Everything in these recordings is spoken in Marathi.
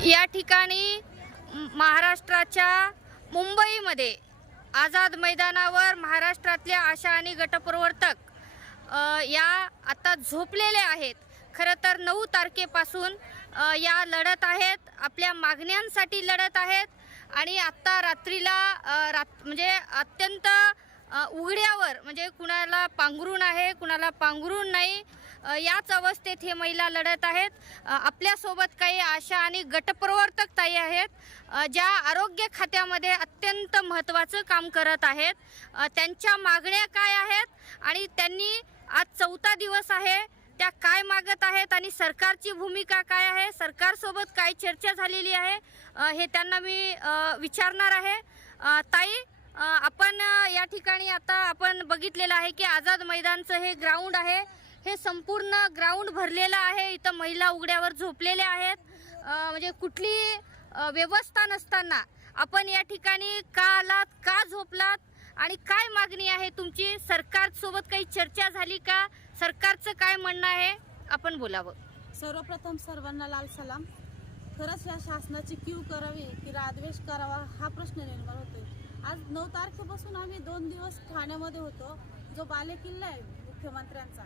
या ठिकाणी महाराष्ट्राच्या मुंबईमध्ये आझाद मैदानावर महाराष्ट्रातल्या आशा आणि गटप्रवर्तक या आता झोपलेले आहेत. खरं तर नऊ तारखेपासून या लढत आहेत आपल्या मागण्यांसाठी लढत आहेत आणि आत्ता रात्रीला रात म्हणजे अत्यंत उघड्यावर म्हणजे कुणाला पांघरून आहे कुणाला पांघरून नाही याच अवस्थेत हे महिला लढत आहेत. आपल्यासोबत काही आशा आणि गटप्रवर्तक ताई आहेत ज्या आरोग्य खात्यामध्ये अत्यंत महत्त्वाचं काम करत आहेत. त्यांच्या मागण्या काय आहेत आणि त्यांनी आज चौथा दिवस आहे त्या काय मागत आहेत आणि सरकारची भूमिका काय आहे सरकारसोबत काय चर्चा झालेली आहे हे त्यांना मी विचारणार आहे. ताई आपण या ठिकाणी आता आपण बघितलेलं आहे की आझाद मैदानचं हे ग्राउंड आहे. हे संपूर्ण ग्राउंड भरलेलं आहे. इथं महिला उघड्यावर झोपलेल्या आहेत. म्हणजे कुठली व्यवस्था नसताना आपण या ठिकाणी का आलात का झोपलात आणि काय मागणी आहे तुमची? सरकारसोबत काही चर्चा झाली का? सरकारचं काय म्हणणं आहे? आपण बोलावं. सर्वप्रथम सर्वांना लाल सलाम. खरंच या शासनाची क्यू करावी की राजवेश करावा हा प्रश्न निर्माण होतो आज नऊ तारखेपासून आम्ही दोन दिवस ठाण्यामध्ये होतो. जो बालेकिल्ला आहे मुख्यमंत्र्यांचा.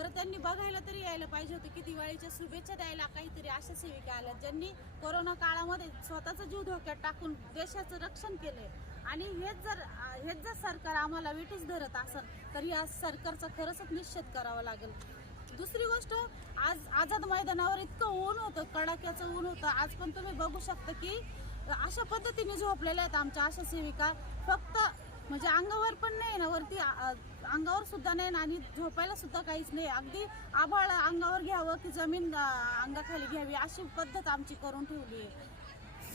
खरं त्यांनी बघायला तरी यायला पाहिजे होतं की दिवाळीच्या शुभेच्छा द्यायला काहीतरी अशा सेविका आल्या ज्यांनी कोरोना काळामध्ये स्वतःचा जीव धोक्यात टाकून देशाचं रक्षण केलंय. आणि हेच जर हेच जर सरकार आम्हाला विटीस धरत असेल तर या सरकारचा खरंच निश्चित करावा लागेल. दुसरी गोष्ट आज आझाद मैदानावर इतकं ऊन होतं कडाक्याचं ऊन होतं. आज पण तुम्ही बघू शकता की अशा पद्धतीने झोपलेल्या आहेत आमच्या आशा सेविका. फक्त म्हणजे अंगावर पण नाही ना वरती अंगावर सुद्धा नाही ना आणि झोपायला सुद्धा काहीच नाही. अगदी आभाळ अंगावर घ्यावं की जमीन अंगाखाली घ्यावी अशी पद्धत आमची करून ठेवली आहे.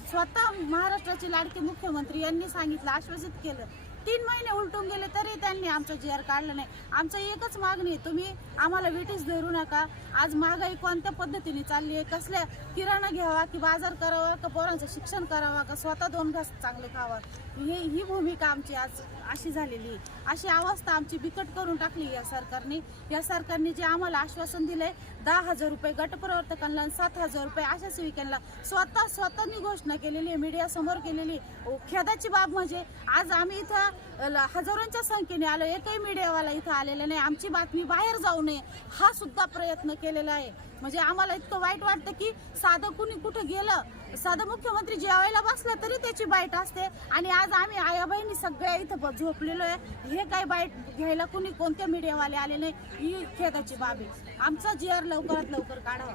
स्वतः महाराष्ट्राचे लाडके मुख्यमंत्री यांनी सांगितलं आश्वासित केलं. तीन महिने उलटून गेले तरी त्यांनी आमचं जी आर काढलं नाही आमचं एकच मागणी तुम्ही आम्हाला विटीस धरू नका आज महागाई कोणत्या पद्धतीने चालली आहे कसल्या किराणा घ्यावा की बाजार करावा का पोरांचं शिक्षण करावा का स्वतः दोन घास चांगले खावा ही ही भूमिका आमची आज अशी झालेली आहे. अशी अवस्था आमची बिकट करून टाकली या सरकारने या सरकारने जे आम्हाला आश्वासन दिले दहा हजार रुपये गटप्रवर्तकांना सात हजार रुपये अशा सेविकांना स्वतः स्वतःनी घोषणा केलेली आहे मीडियासमोर केलेली आहे. खेदाची बाब म्हणजे आज आम्ही इथं हजारोंच्या संख्येने आलो. एकही मीडियावाला इथं आलेला नाही. आमची बातमी बाहेर जाऊ नये. हा सुद्धा प्रयत्न केलेला आहे. म्हणजे आम्हाला इतकं वाईट वाटतं की साधं कुणी कुठं गेलं साधं मुख्यमंत्री जेवायला बसला तरी त्याची बाईट असते. आणि आज आम्ही आया बहिणी सगळ्या इथं झोपलेलो आहे. हे काही बाईट घ्यायला कुणी कोणत्या मीडियावाले आले नाही? ही खेदाची बाब. आहे आमचा जी आर लवकरात लवकर काढावा.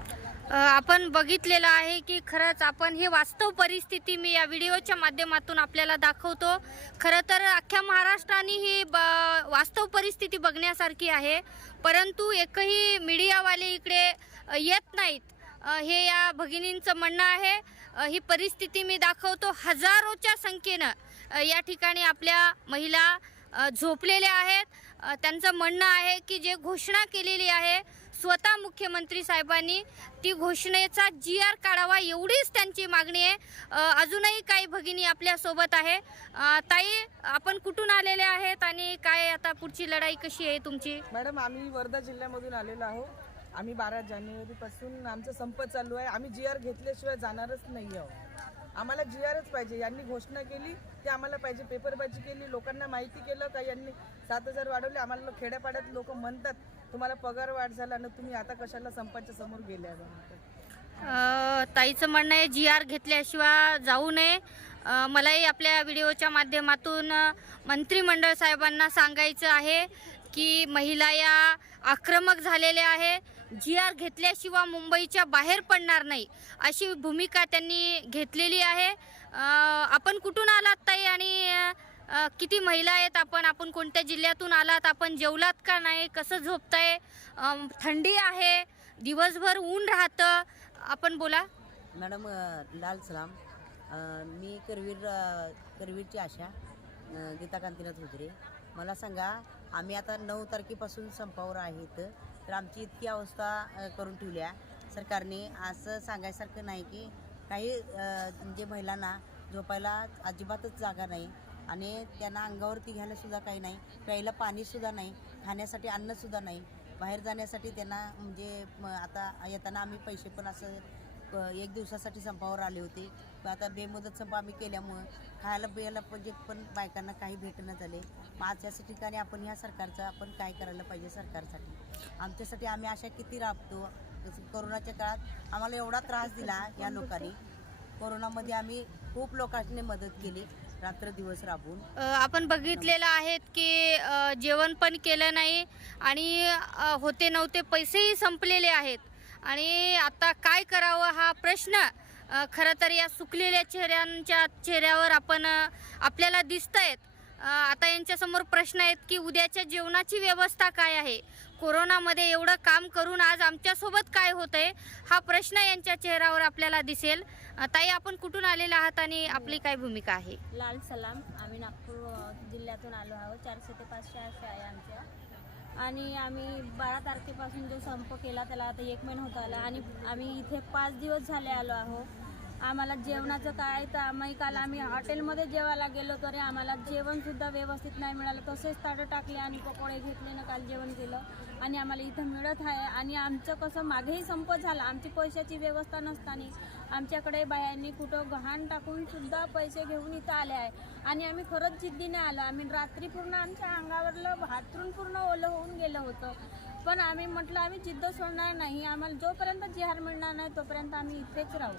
आपण बघितलेलं आहे की खरंच आपण हे वास्तव परिस्थिती मी या व्हिडिओच्या माध्यमातून आपल्याला दाखवतो. खरं तर अख्ख्या महाराष्ट्राने ही ब वास्तव परिस्थिती बघण्यासारखी आहे. परंतु एकही मीडियावाले इकडे येत नाहीत. हे या भगिनींचं म्हणणं आहे. ही परिस्थिती मी दाखवतो हजारोच्या संख्येनं. या ठिकाणी आपल्या महिला झोपलेल्या आहेत. त्यांचं म्हणणं आहे की जे घोषणा केलेली आहे स्वतः मुख्यमंत्री साहेबांनी ती घोषणेचा जी आर काढावा एवढीच त्यांची मागणी आहे. अजूनही काही भगिनी आपल्यासोबत आहे. ताई आपण कुठून आलेले आहेत आणि काय आता पुढची लढाई कशी आहे तुमची? मॅडम आम्ही वर्धा जिल्ह्यामधून आलेलो आहोत. आम्ही बारा जानेवारीपासून आमचा संप चालू आहे. आम्ही जी आर घेतल्याशिवाय जाणारच नाही आहोत आम्हाला जी आरच पाहिजे. यांनी घोषणा केली ते आम्हाला पाहिजे. पेपरबाजी केली. लोकांना माहिती केलं का यांनी? सात हजार वाढवले. आम्हाला खेड्यापाड्यात लोक म्हणतात तुम्हाला पगार वाढ झाला ना तुम्ही आता कशाला संपाच्या समोर गेल्या? ताईचं म्हणणं आहे जी आर घेतल्याशिवाय जाऊ नये. मलाही आपल्या व्हिडिओच्या माध्यमातून मंत्रिमंडळ साहेबांना सांगायचं आहे. की महिला या आक्रमक झालेल्या आहे. जी आर घेतल्याशिवाय मुंबईच्या बाहेर पडणार नाही अशी भूमिका त्यांनी घेतलेली आहे. आपण कुठून आलात ताई? आणि किती महिला आहेत आपण? आपण कोणत्या जिल्ह्यातून आलात? आपण जेवलात का नाही? कसं झोपताय? थंडी आहे दिवसभर ऊन राहतं. आपण बोला. मॅडम लाल सलाम. मी करवीर करवीरची आशा गीता कांतीनाथ हुजरे. मला सांगा आम्ही आता नऊ तारखेपासून संपावर आहेत. तर आमची इतकी अवस्था करून ठेवल्या सरकारने असं सांगायसारखं नाही की काही म्हणजे महिलांना झोपायला अजिबातच जागा नाही आणि त्यांना अंगावरती घ्यायलासुद्धा काही नाही प्यायला पाणीसुद्धा नाही खाण्यासाठी अन्नसुद्धा नाही. बाहेर जाण्यासाठी त्यांना म्हणजे आता येताना आम्ही पैसे पण असं एक दिवसासाठी संपावर आले होते. आता बेमुदत संप आम्ही केल्यामुळं खायला बियाला म्हणजे पण बायकांना काही भेटणं झाले मग आज याच्या ठिकाणी आपण ह्या सरकारचं आपण काय करायला पाहिजे सरकारसाठी? आमच्यासाठी आम्ही अशा किती राबतो? जसं कोरोनाच्या काळात आम्हाला एवढा त्रास दिला या लोकांनी. कोरोनामध्ये आम्ही खूप लोकांनी मदत केली. रात्र दिवस राबून आपण बघितलेलं आहेत की जेवण पण केलं नाही आणि होते नव्हते पैसेही संपलेले आहेत. आणि आता काय करावं हा प्रश्न खरं तर या सुकलेल्या चेहऱ्यांच्या चेहऱ्यावर आपण आपल्याला दिसत आहेत आता यांच्यासमोर प्रश्न आहेत की उद्याच्या जेवणाची व्यवस्था काय आहे? कोरोनामध्ये एवढं काम करून आज आमच्यासोबत काय होत आहे हा प्रश्न यांच्या चेहऱ्यावर आपल्याला दिसेल. ताई आपण कुठून आलेला आहात आणि आपली काय भूमिका आहे? लाल सलाम. आम्ही नागपूर जिल्ह्यातून आलो आहोत. चारशे ते पाचशे अशा आहे आमच्या. आणि आम्ही बारा तारखेपासून जो संप केला त्याला आता एक महिना होत आला आणि आम्ही इथे पाच दिवस झाले आलो आहोत. आम्हाला जेवणाचं काय तर आम्ही काल आम्ही हॉटेलमध्ये जेवायला गेलो तरी आम्हाला जेवणसुद्धा व्यवस्थित नाही मिळालं. तसेच ताटं टाकले आणि पकोडे घेतले ना काल जेवण केलं. आणि आम्हाला इथं मिळत आहे. आणि आमचं कसं मागेही संप झाला. आमची पैशाची व्यवस्था नसताना आमच्याकडे बायांनी कुठं गहाण टाकून सुद्धा पैसे घेऊन इथं आले आहे. आणि आम्ही खरंच जिद्दीने आलो. आम्ही रात्री पूर्ण आमच्या अंगावरलं हातरून पूर्ण ओलं होऊन गेलं होतं. पण आम्ही म्हटलं आम्ही जिद्द सोडणार नाही. आम्हाला जोपर्यंत जिहार मिळणार नाही तोपर्यंत आम्ही इथेच राहू.